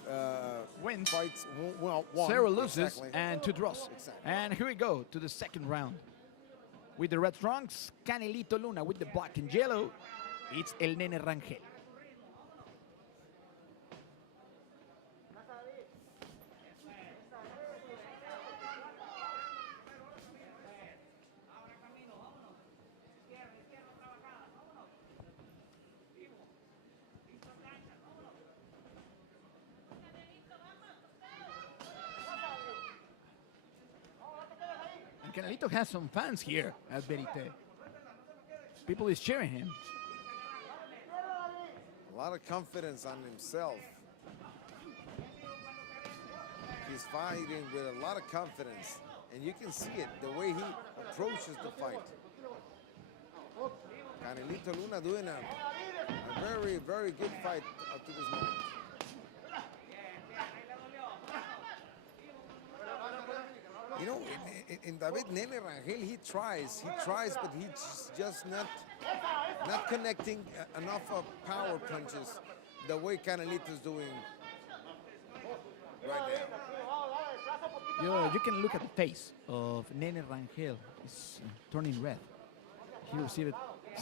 Wins. fights, well, one. 0 loses exactly. and 2 draws. Exactly. And here we go to the second round. With the red trunks, Canelito Luna. With the black and yellow, it's El Nene Rangel. And Canelito has some fans here at Verite. People is cheering him. A lot of confidence on himself. He's fighting with a lot of confidence, and you can see it, the way he approaches the fight. Canelito Luna doing a very, very good fight up to this moment. You know, in David Nene Rangel, he tries, but he's just not connecting enough of power punches the way Canelito's doing right now. You can look at the face of Nene Rangel. It's turning red.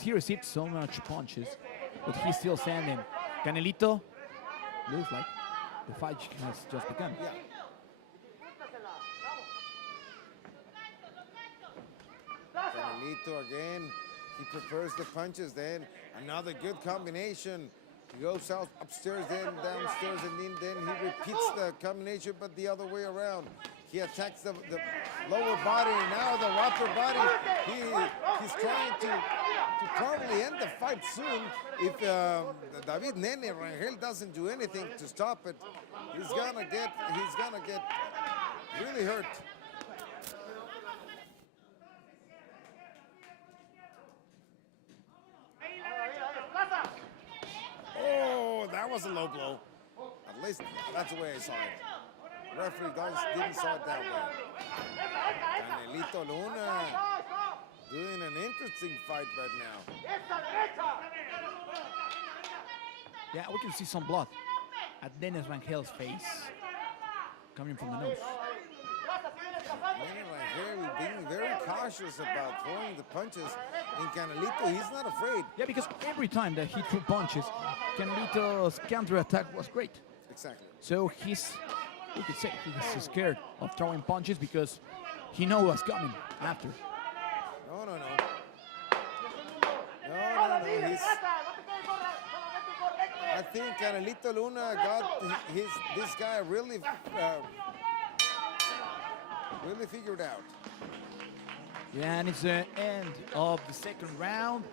He received so much punches, but he's still standing. Canelito looks like the fight has just begun. Yeah. Canelito again, he prefers the punches, then another good combination. He goes out upstairs, then downstairs, and then he repeats the combination, but the other way around. He attacks the lower body, now the upper body. He's trying to probably end the fight soon. If David Nene Rangel doesn't do anything to stop it, he's gonna get really hurt. Oh, that was a low blow. At least that's the way I saw it. Referee didn't saw it that way. Canelito Luna doing an interesting fight right now. Yeah, we can see some blood at Nene Rangel's face coming from the nose. Nene Rangel being very cautious about throwing the punches. In Canelito, he's not afraid. Yeah, because every time that he threw punches, Canelito's counterattack was great. Exactly. So we could say he's scared of throwing punches because he knows what's coming after. No. I think Canelito Luna got this guy really figured out. Yeah, and it's the end of the second round,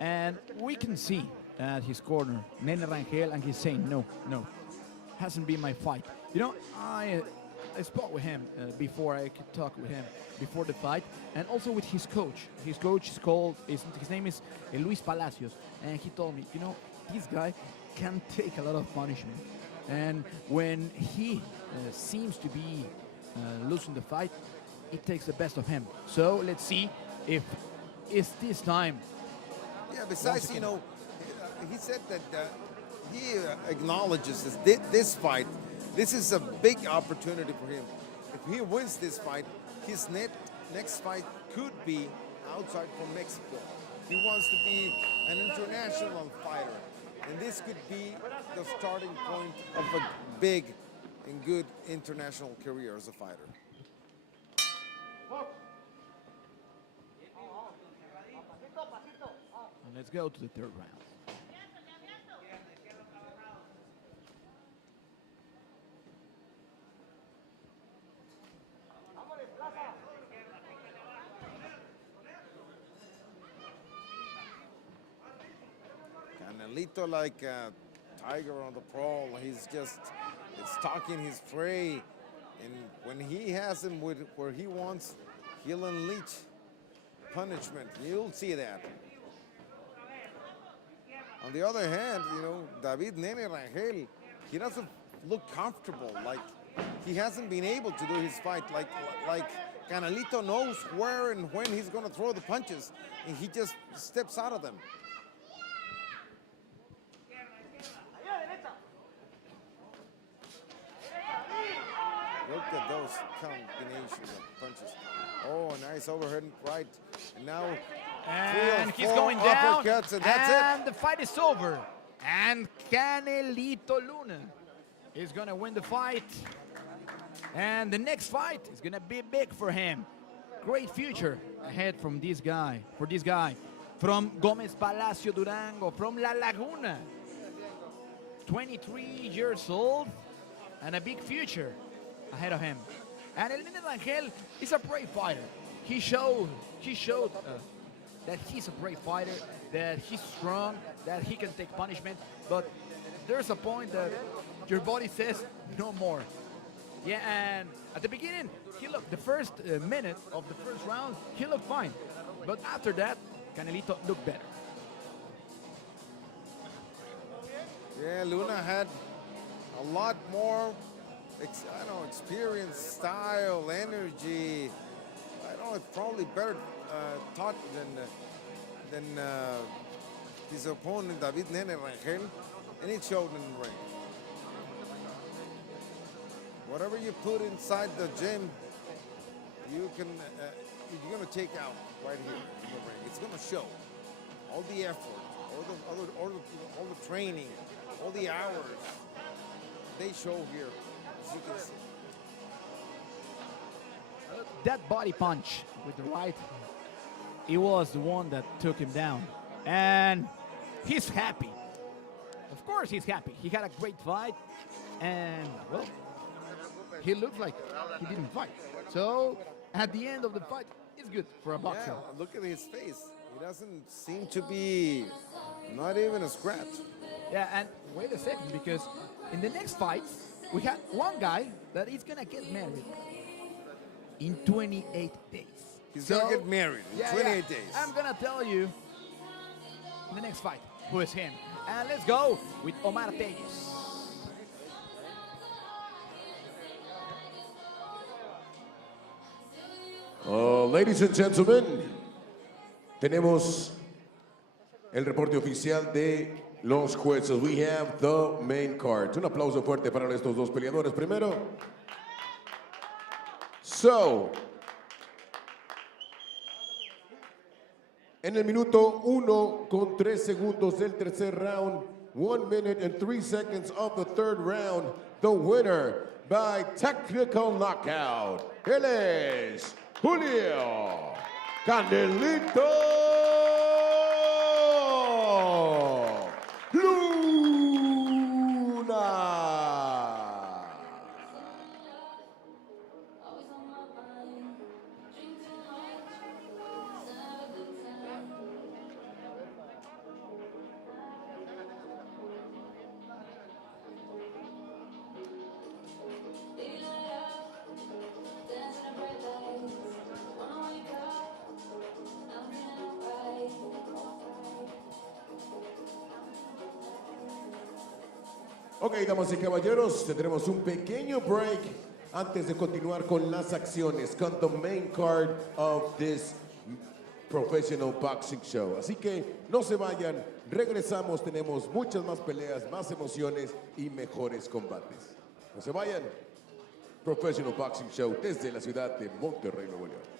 and we can see at his corner Nene Rangel, and he's saying, no, no, hasn't been my fight. You know, I spoke with him before I could talk with him before the fight, and also with his coach. His coach is called, his name is Luis Palacios, and he told me, you know, this guy can take a lot of punishment, and when he seems to be losing the fight, it takes the best of him. So let's see if it's this time. Yeah, besides, you know, he said that he acknowledges this fight. This is a big opportunity for him. If he wins this fight, his next fight could be outside from Mexico. He wants to be an international fighter. And this could be the starting point of a big and good international career as a fighter. And let's go to the third round. Canelito like a tiger on the prowl. He's just stalking his prey. And when he has him where he wants, he'll unleash punishment. You'll see that. On the other hand, you know, David Nene Rangel, he doesn't look comfortable. Like he hasn't been able to do his fight. Like Canelito knows where and when he's going to throw the punches, and he just steps out of them. Look at those combinations of punches. Oh, nice overhead right. And now And three he's or four going down, uppercuts, and that's it. the fight is over. And Canelito Luna is gonna win the fight. And the next fight is gonna be big for him. Great future ahead from this guy, from Gomez Palacio Durango, from La Laguna. 23 years old, and a big future ahead of him. And El Nene Rangel is a brave fighter. He showed that he's a brave fighter, that he's strong, that he can take punishment. But there's a point that your body says no more. Yeah, and at the beginning, he looked, the first minute of the first round, he looked fine. But after that, Canelito looked better. Yeah, Luna had a lot more experience, style, energy. I don't know, it's probably better taught than his opponent, David Nene Rangel, and it showed in the ring. Whatever you put inside the gym, you're gonna take out right here in the ring. It's gonna show all the effort, all the training, all the hours. They show here, as you can see. That body punch with the right, it was the one that took him down. And he's happy. Of course he's happy. He had a great fight. And, well, he looked like he didn't fight. So, at the end of the fight, it's good for a boxer. Yeah, look at his face. He doesn't seem to be, not even a scratch. Yeah, and wait a second, because in the next fight, we have one guy that is going to get married in 28 days. He's going to get married in 28 days. I'm going to tell you in the next fight who is him. And let's go with Omar Telles. Ladies and gentlemen, tenemos el reporte oficial de los jueces. We have the main card. Un aplauso fuerte para estos dos peleadores primero. So, en el minuto 1 con 3 segundos del tercer round, 1 minute and 3 seconds of the third round, the winner by technical knockout, él es Julio Canelito Luna. Ok, damas y caballeros, tendremos un pequeño break antes de continuar con las acciones, con the main card of this professional boxing show. Así que no se vayan, regresamos, tenemos muchas más peleas, más emociones y mejores combates. No se vayan, Professional Boxing Show desde la ciudad de Monterrey, Nuevo León.